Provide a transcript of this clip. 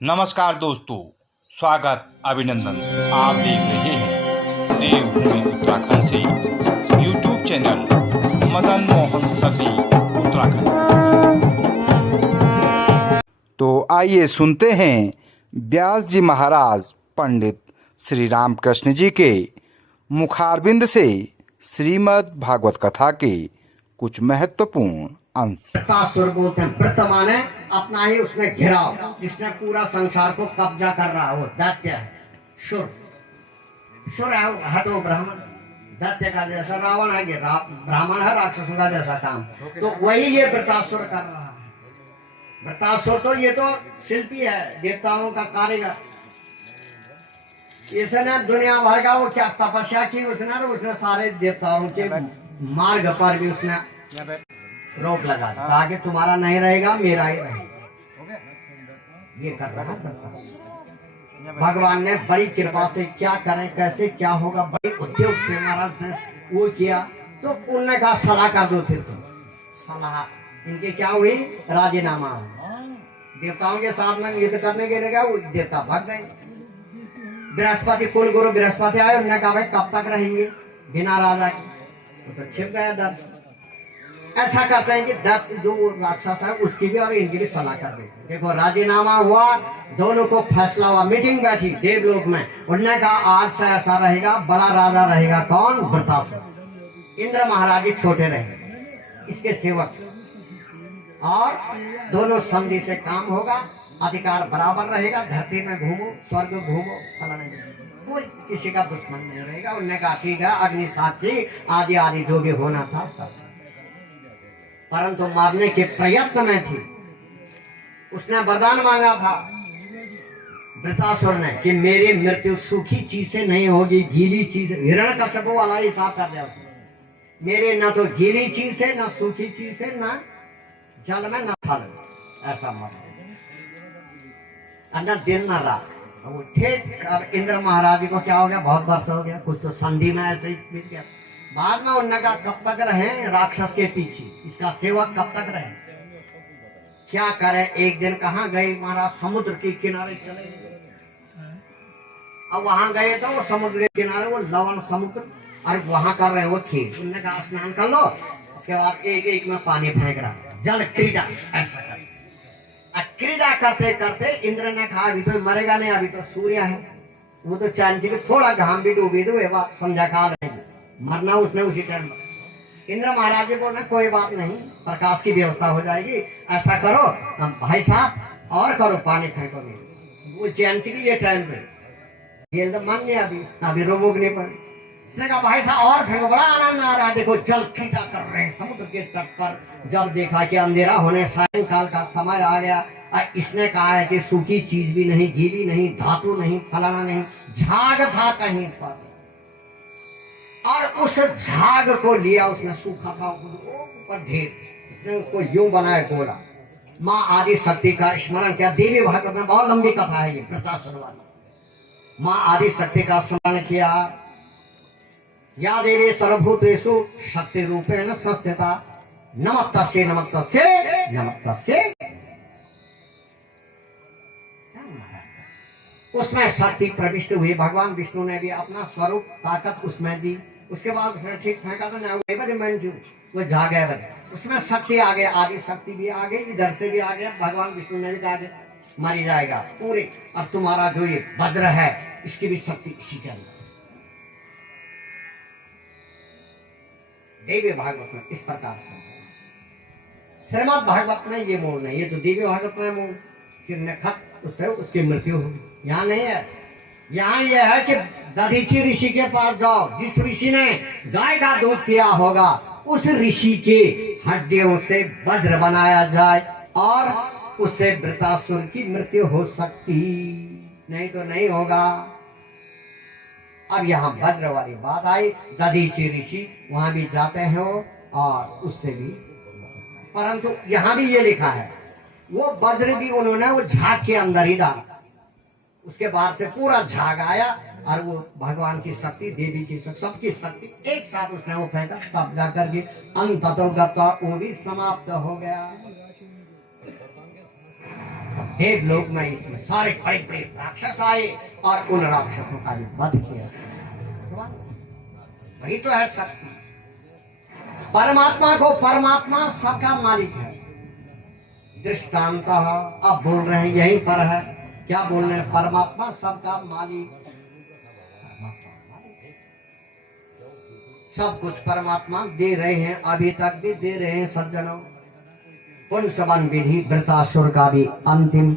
नमस्कार दोस्तों, स्वागत अभिनंदन। आप देख रहे हैं देवभूमि उत्तराखंड से यूट्यूब चैनल मदन मोहन सती उत्तराखंड। तो आइए सुनते हैं व्यास जी महाराज पंडित श्री रामकृष्ण जी के मुखारबिंद से श्रीमद् भागवत कथा के कुछ महत्वपूर्ण अंश। सुर बोलते हैं। व्रत माने अपना ही उसमें घिराव, जिसने पूरा संसार को कब्जा कर रहा हो। दैत्य है सुर, सुर है तो ब्राह्मण। दैत्य का जैसा रावण है, ये ब्राह्मण है, राक्षसों का जैसा काम। तो वही ये वृतासुर कर रहा है। वृतासुर तो ये तो शिल्पी है, देवताओं का कारीगर। इसने दुनिया भर का वो क्या तपस्या की उसने सारे देवताओं के मार्ग पर भी उसने रोक लगा दी, कहा कि तुम्हारा नहीं रहेगा, मेरा ही रहेगा। ये कर रहा है। भगवान ने बड़ी कृपा से क्या करें, कैसे क्या होगा, बड़ी उद्योग से महाराज ने वो किया। तो उन्होंने कहा सलाह कर दो। फिर तुम सलाह इनकी क्या हुई, राजीनामा। देवताओं के साथ में युद्ध करने के लिए गया, वो देवता भाग गए। बृहस्पति कुल गुरु बृहस्पति आए, उन्होंने कहा भाई कब तक रहेंगे बिना राजा के। तो छिप गया डर से। ऐसा करते हैं कि दत्त जो राक्षस है उसकी भी और इनकी भी सलाह कर देते। देखो राजीनामा हुआ, दोनों को फैसला हुआ। मीटिंग बैठी देवलोक में, उन्होंने कहा आज से ऐसा रहेगा, बड़ा राजा रहेगा कौन, वृतासुर। इंद्र महाराज जी छोटे रहेंगे, इसके सेवक। और दोनों संधि से काम होगा, अधिकार बराबर रहेगा, धरती में घूमो, स्वर्ग घूमो, फला नहीं, कोई किसी का दुश्मन नहीं रहेगा। उन्होंने कहा ठीक है, अग्नि साक्षी आदि आदि जो भी होना था सब। परंतु मारने के प्रयत्न में थी। उसने वरदान मांगा था वृतासुर ने कि मेरी मृत्यु सूखी चीज से नहीं होगी, गीली चीज। हिरण्यकश्यप वाला हिसाब कर दिया उसने। मेरे न तो गीली चीज से, न सूखी चीज से, न जल में, न फल, ऐसा मत न दिन न रात। वो ठीक। अब इंद्र महाराज जी को क्या हो गया, बहुत वर्ष हो गया, कुछ तो संधि में ऐसे ही बीत गया। बाद में उन्होंने कहा कब तक रहे राक्षस के पीछे, इसका सेवक कब तक रहे, क्या करे। एक दिन कहाँ गए महाराज, समुद्र के किनारे चले गए। अब वहां गए तो वो समुद्र के किनारे वो लवण समुद्र, और वहां कर रहे वो खेल। उन्होंने कहा स्नान कर लो। उसके बाद एक एक में पानी फेंक रहा, जल क्रीड़ा ऐसा कर। क्रीड़ा करते करते इंद्र ने कहा अभी तो मरेगा नहीं, अभी तो सूर्य है, वो तो चांदी के थोड़ा घाम भी डूबी दो, ये बात संध्या काल है, मरना उसने उसी टाइम। इंद्र महाराज जी बोले कोई बात नहीं, प्रकाश की व्यवस्था हो जाएगी। ऐसा करो भाई साहब, और करो, पानी फेंको। वो चांदी की ये टाइम पे ये तो मान लिया, अभी रोमोगने पर। इसने कहा भाई साहब और फेंको, बड़ा आनंद आ रहा है। देखो जल क्रीड़ा कर रहे हैं समुद्र के तट पर। जब देखा कि अंधेरा होने सायंकाल का समय आ गया, इसने कहा है कि सूखी चीज भी नहीं, गीली नहीं, धातु नहीं, फलाना नहीं, झाग था कहीं पर। और उस झाग को लिया उसने, सूखा था ऊपर ढेर, उसने उसको यूं बनाया गोला। माँ आदि शक्ति का स्मरण किया। देवी भागवत में बहुत लंबी कथा है ये वृतासुर वाली। माँ आदि शक्ति का स्मरण किया। या देवी सर्वभूतेषु शक्ति रूपेण संस्थिता, नमस्तस्यै नमस्तस्यै नमस्तस्यै। उसमें शक्ति प्रविष्ट हुई। भगवान विष्णु ने भी अपना स्वरूप ताकत उसमें दी। उसके बाद उसने ठीक फेंका तो वो जागे, उसमें शक्ति आ गई, आदि शक्ति भी आ गई, इधर से भी आ गया। भगवान विष्णु ने भी कहा मर जाएगा पूरे। अब तुम्हारा जो ये वज्र है इसकी भी शक्ति इसी के अंदर। देवी भागवत में इस प्रकार से, श्रीमद् भागवत में ये मोड़ नहीं, ये तो देवी भागवत में मोड़ कि खत उससे उसकी मृत्यु होगी। यहाँ नहीं है, यहाँ यह है कि दधीची ऋषि के पास जाओ। जिस ऋषि ने गाय का दूध पिया होगा उस ऋषि के हड्डियों से वज्र बनाया जाए, और उससे वृतासुर की मृत्यु हो सकती, नहीं तो नहीं होगा। अब यहाँ वज्र वाली बात आई। दधीची ऋषि वहां भी जाते हैं और उससे भी, परंतु यहाँ भी ये लिखा है वो वज्र भी उन्होंने वो झाग के अंदर ही डाला। उसके बाद से पूरा झाग आया और वो भगवान की शक्ति, देवी की शक्ति, सबकी शक्ति एक साथ उसने वो फेंका। तब जाकर के अंततः वो भी समाप्त हो गया। देवलोक में इसमें सारे बड़े बड़े राक्षस आए और उन राक्षसों का भी वध किया। वही तो है शक्ति। परमात्मा को, परमात्मा सबका मालिक है। दृष्टांत अब बोल रहे हैं यहीं पर है, क्या बोल रहे हैं? परमात्मा सबका मालिक, सब कुछ परमात्मा दे रहे हैं, अभी तक भी दे रहे हैं सज्जनों। पुण्य सबन विधि वृतासुर का भी अंतिम